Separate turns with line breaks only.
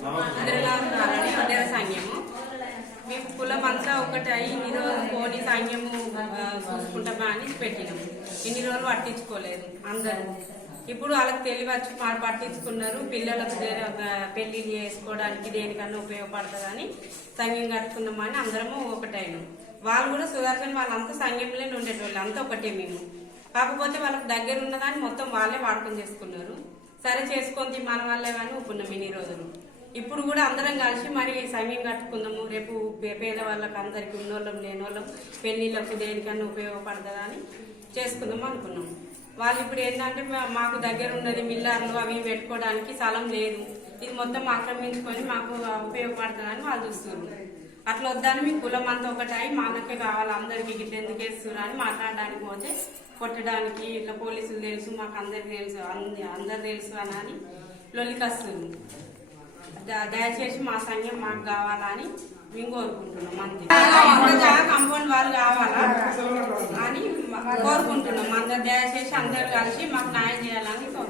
Indranath colony Vaddera సంఘము మేము కులం అంతా ఒకటి అయి ఇన్ని రోజులు పోనీ సంఘము చూసుకుంటామా అని పెట్టినాము ఇన్ని రోజులు పట్టించుకోలేదు అందరూ. ఇప్పుడు వాళ్ళకి తెలియవచ్చు పట్టించుకున్నారు. పిల్లలకు పెళ్ళిళ్ళు చేసుకోవడానికి దేనికన్నా ఉపయోగపడుతుందని సంఘం కట్టుకున్నామని అందరము ఒకటైనాం. వాళ్ళు కూడా సుదర్శన్ వాళ్ళంతా సంఘంలోనే ఉండేటోళ్ళు. అంతా ఒకటే మేము. కాకపోతే వాళ్ళకి దగ్గర ఉన్నదాన్ని మొత్తం వాళ్ళే వాడకం చేసుకున్నారు. సరే చేసుకొని మన వాళ్ళే కానీ ఒప్పున్నాం ఇన్ని రోజులు. ఇప్పుడు కూడా అందరం కలిసి మరి సమయం కట్టుకుందాము. రేపు పే- అందరికి ఉన్నోళ్ళం లేని వాళ్ళం దేనికన్నా ఉపయోగపడుతుందా అని చేసుకుందాం అనుకున్నాం. వాళ్ళు ఇప్పుడు ఏంటంటే మాకు దగ్గర ఉన్నది మిల్లార్లు అవి పెట్టుకోవడానికి స్థలం లేదు. ఇది మొత్తం ఆక్రమించుకొని మాకు ఉపయోగపడుతుందని వాళ్ళు చూస్తున్నారు. అట్లా వద్దని మీ కులం అంతా ఒకటై మాకే కావాలి అందరికి ఇట్లా ఎందుకు వేస్తున్నారు అని మాట్లాడడానికి పోతే కొట్టడానికి ఇట్లా పోలీసులు తెలుసు మాకు అందరికి తెలుసు అంద- అందరు తెలుసు అని అని లొల్లికి వస్తుంది దయచేసి మా సంఘం మాకు కావాలని మేము కోరుకుంటున్నాం అంతే. కంపౌండ్ వాళ్ళు కావాలా? అని కోరుకుంటున్నాం. అందరు దయచేసి అందరు కలిసి మాకు న్యాయం చేయాలని కోరుకుంటున్నాం.